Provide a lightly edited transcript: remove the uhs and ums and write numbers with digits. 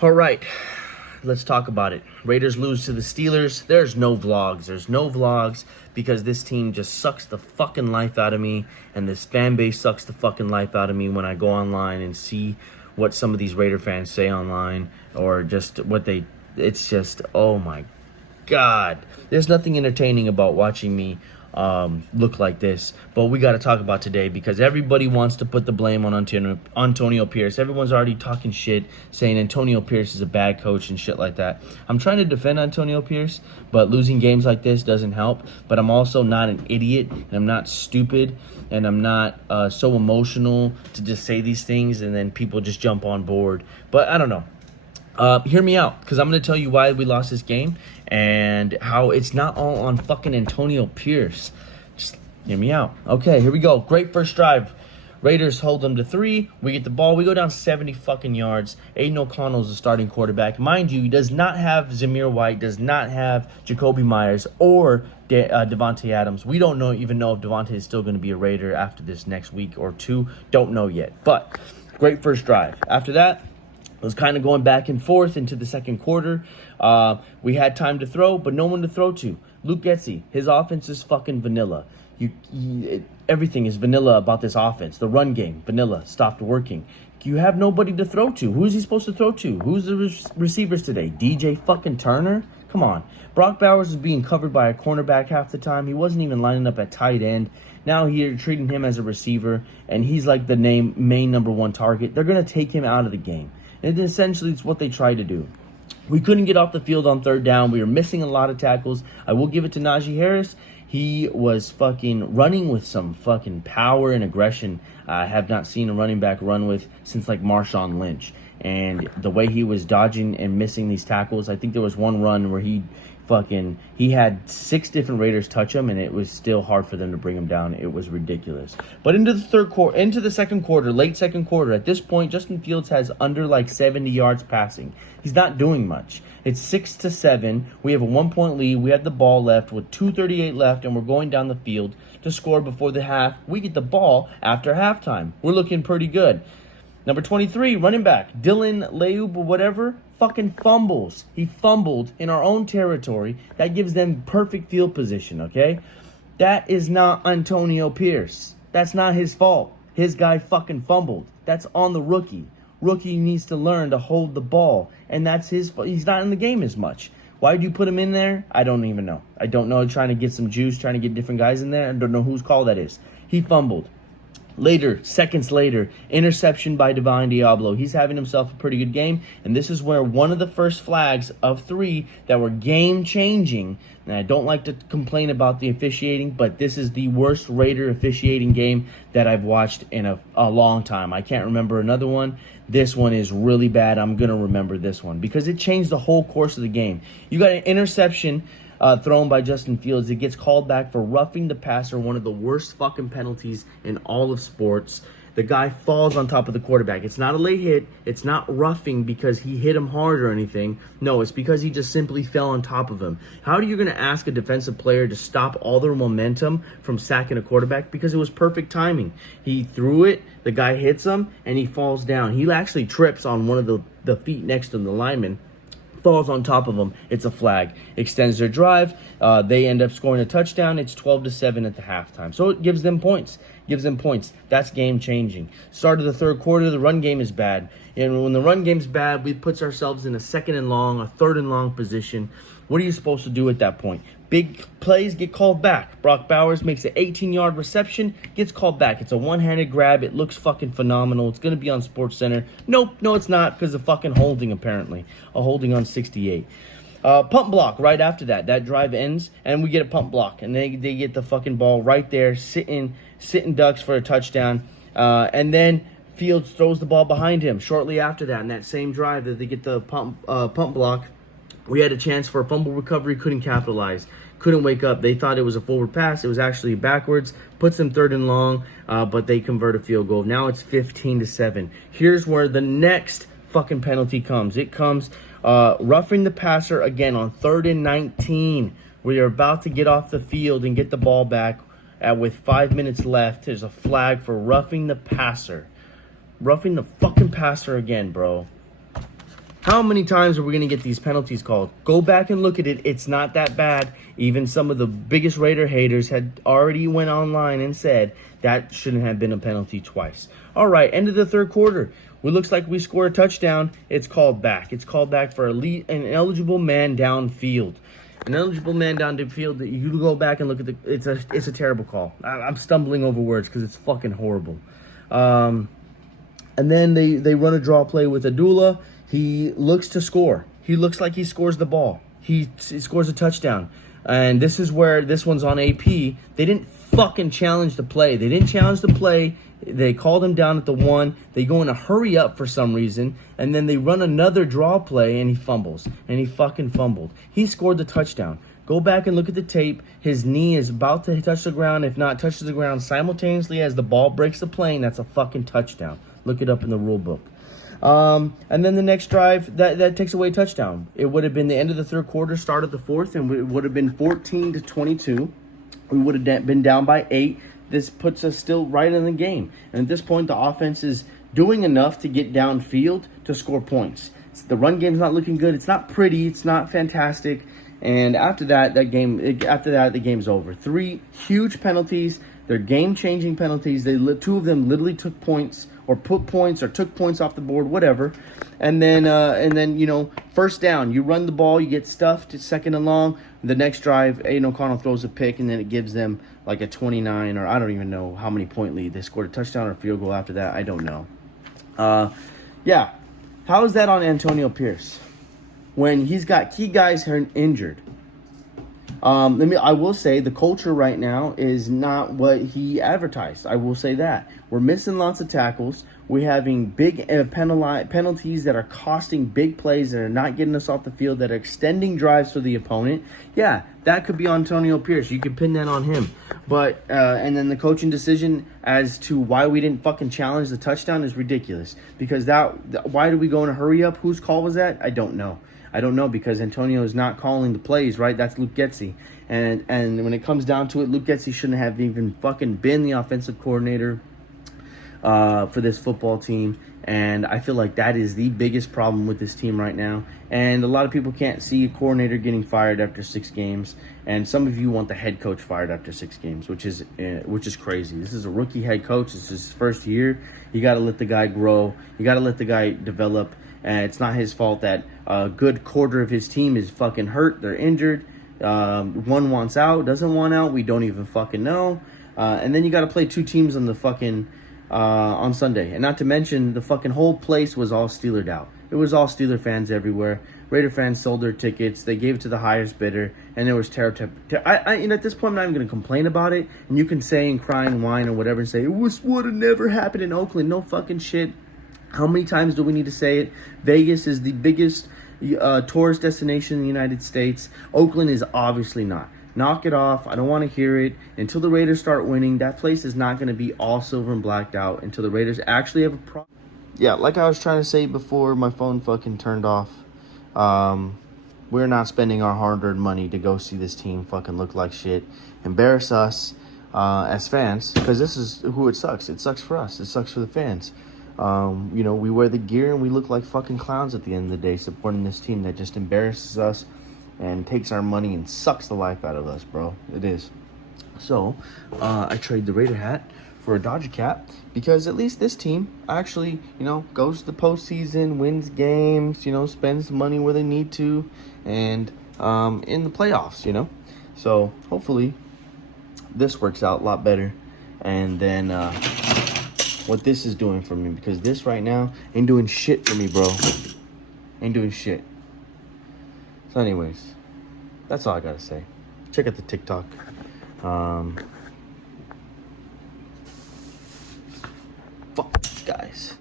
All right, let's talk about it. Raiders lose to the Steelers. There's no vlogs. There's no vlogs because this team just sucks the fucking life out of me, and this fan base sucks the fucking life out of me when I go online and see what some of these Raider fans say online or just what they... It's just, oh my God. There's nothing entertaining about watching me look like this, but we got to talk about today because everybody wants to put the blame on Antonio Pierce. Everyone's already talking shit, saying Antonio Pierce is a bad coach and shit like that. I'm trying to defend Antonio Pierce, but losing games like this doesn't help. But I'm also not an idiot, and I'm not stupid, and I'm not so emotional to just say these things and then people just jump on board. But I don't know. Hear me out, because I'm going to tell you why we lost this game and how it's not all on fucking Antonio Pierce. Just hear me out. Okay, here we go. Great first drive. Raiders hold them to 3. We get the ball. We go down 70 fucking yards. Aiden O'Connell's the starting quarterback. Mind you, he does not have Zamir White, does not have Jacoby Myers or Devontae Adams. We don't even know if Devontae is still going to be a Raider after this next week or two. Don't know yet. But great first drive. After that, it was kind of going back and forth into the second quarter. We had time to throw, but no one to throw to. Luke Getsy, his offense is fucking vanilla. Everything is vanilla about this offense. The run game, vanilla, stopped working. You have nobody to throw to. Who's he supposed to throw to? Who's the receivers today? DJ fucking Turner? Come on. Brock Bowers is being covered by a cornerback half the time. He wasn't even lining up at tight end. Now you're treating him as a receiver, and he's like the main number one target. They're going to take him out of the game. And essentially, it's what they tried to do. We couldn't get off the field on third down. We were missing a lot of tackles. I will give it to Najee Harris. He was fucking running with some fucking power and aggression I have not seen a running back run with since like Marshawn Lynch. And the way he was dodging and missing these tackles, I think there was one run where he had 6 different Raiders touch him, and it was still hard for them to bring him down. It was ridiculous. But into the second quarter, late second quarter, at this point, Justin Fields has under like 70 yards passing. He's not doing much. It's 6-7. We have a 1-point lead. We have the ball left with 2:38 left, and we're going down the field to score before the half. We get the ball after halftime. We're looking pretty good. Number 23, running back, Dylan Leub or whatever, fucking fumbles. He fumbled in our own territory. That gives them perfect field position, okay? That is not Antonio Pierce. That's not his fault. His guy fucking fumbled. That's on the rookie. Rookie needs to learn to hold the ball, and that's his fault. He's not in the game as much. Why did you put him in there? I don't even know. I don't know, trying to get some juice, trying to get different guys in there. I don't know whose call that is. He fumbled. Later, seconds later, interception by Divine Diablo. He's having himself a pretty good game, and this is where one of the first flags of 3 that were game-changing, and I don't like to complain about the officiating, but this is the worst Raider officiating game that I've watched in a long time. I can't remember another one. This one is really bad. I'm going to remember this one because it changed the whole course of the game. You got an interception thrown by Justin Fields. It gets called back for roughing the passer, one of the worst fucking penalties in all of sports. The guy falls on top of the quarterback. It's not a late hit. It's not roughing because he hit him hard or anything. No, it's because he just simply fell on top of him. How are you going to ask a defensive player to stop all their momentum from sacking a quarterback? Because it was perfect timing. He threw it, the guy hits him, and he falls down. He actually trips on one of the feet next to the lineman. Falls on top of them. It's a flag. Extends their drive. They end up scoring a touchdown. It's 12-7 at the halftime. So it gives them points. That's game changing. Start of the third quarter, the run game is bad. And when the run game's bad, we puts ourselves in a 2nd and long, a 3rd and long position. What are you supposed to do at that point? Big plays get called back. Brock Bowers makes an 18-yard reception, gets called back. It's a one-handed grab. It looks fucking phenomenal. It's going to be on SportsCenter. Nope, no, it's not because of fucking holding, apparently. A holding on 68. Pump block right after that. That drive ends, and we get a pump block. And they get the fucking ball right there, sitting ducks for a touchdown. And then Fields throws the ball behind him shortly after that. In that same drive that they get the pump block, we had a chance for a fumble recovery, couldn't capitalize, couldn't wake up. They thought it was a forward pass. It was actually backwards, puts them 3rd and long, but they convert a field goal. Now it's 15-7. Here's where the next fucking penalty comes. It comes roughing the passer again on 3rd and 19. We are about to get off the field and get the ball back with 5 minutes left. There's a flag for roughing the passer. Roughing the fucking passer again, bro. How many times are we going to get these penalties called? Go back and look at it. It's not that bad. Even some of the biggest Raider haters had already went online and said that shouldn't have been a penalty twice. All right, end of the third quarter. It looks like we score a touchdown. It's called back. It's called back for an eligible man downfield. An eligible man down the field. That you go back and look at the. It's a terrible call. I'm stumbling over words because it's fucking horrible. And then they run a draw play with Adula. He looks to score. He looks like he scores the ball. He scores a touchdown. And this is where this one's on AP. They didn't fucking challenge the play. They didn't challenge the play. They called him down at the 1. They go in a hurry up for some reason. And then they run another draw play and he fumbles. And he fucking fumbled. He scored the touchdown. Go back and look at the tape. His knee is about to touch the ground. If not, touches the ground simultaneously as the ball breaks the plane. That's a fucking touchdown. Look it up in the rule book. And then the next drive, that takes away a touchdown. It would have been the end of the third quarter, start of the fourth, and it would have been 14-22. We would have been down by 8. This puts us still right in the game. And at this point, the offense is doing enough to get downfield to score points. The run game's not looking good. It's not pretty. It's not fantastic. And after that, the game's over. 3 huge penalties. They're game-changing penalties. Two of them literally took points or put points or took points off the board, whatever. And then first down. You run the ball, you get stuffed. It's second and long. The next drive, Aiden O'Connell throws a pick, and then it gives them like a 29 or I don't even know how many point lead. They scored a touchdown or a field goal after that. I don't know. Yeah. How is that on Antonio Pierce when he's got key guys injured? I will say the culture right now is not what he advertised. I will say that. We're missing lots of tackles. We're having big penalties that are costing big plays that are not getting us off the field, that are extending drives for the opponent. Yeah, that could be Antonio Pierce. You could pin that on him. But, and then the coaching decision as to why we didn't fucking challenge the touchdown is ridiculous. Because why did we go in a hurry up? Whose call was that? I don't know. Because Antonio is not calling the plays, right? That's Luke Getsy. And when it comes down to it, Luke Getsy shouldn't have even fucking been the offensive coordinator for this football team. And I feel like that is the biggest problem with this team right now. And a lot of people can't see a coordinator getting fired after 6 games. And some of you want the head coach fired after 6 games, which is crazy. This is a rookie head coach. This is his first year. You got to let the guy grow. You got to let the guy develop. And it's not his fault that a good quarter of his team is fucking hurt. They're injured. One wants out, doesn't want out. We don't even fucking know. And then you got to play 2 teams on the fucking on Sunday. And not to mention, the fucking whole place was all Steelered out. It was all Steeler fans everywhere. Raider fans sold their tickets. They gave it to the highest bidder. And there was terror. At this point, I'm not even going to complain about it. And you can say and cry and whine or whatever and say, it would have never happened in Oakland. No fucking shit. How many times do we need to say it? Vegas is the biggest tourist destination in the United States. Oakland is obviously not. Knock it off. I don't want to hear it. Until the Raiders start winning, that place is not going to be all silver and blacked out until the Raiders actually have a problem. Yeah, like I was trying to say before my phone fucking turned off, we're not spending our hard-earned money to go see this team fucking look like shit, embarrass us as fans, because this is who it sucks. It sucks for us. It sucks for the fans. We wear the gear and we look like fucking clowns at the end of the day supporting this team that just embarrasses us and takes our money and sucks the life out of us, bro. It is. So, I trade the Raider hat for a Dodger cap because at least this team actually, goes to the postseason, wins games, spends money where they need to, and in the playoffs, So, hopefully, this works out a lot better. And then, what this is doing for me, because this right now ain't doing shit for me, bro. Ain't doing shit. So anyways, that's all I gotta say. Check out the TikTok. Fuck these guys.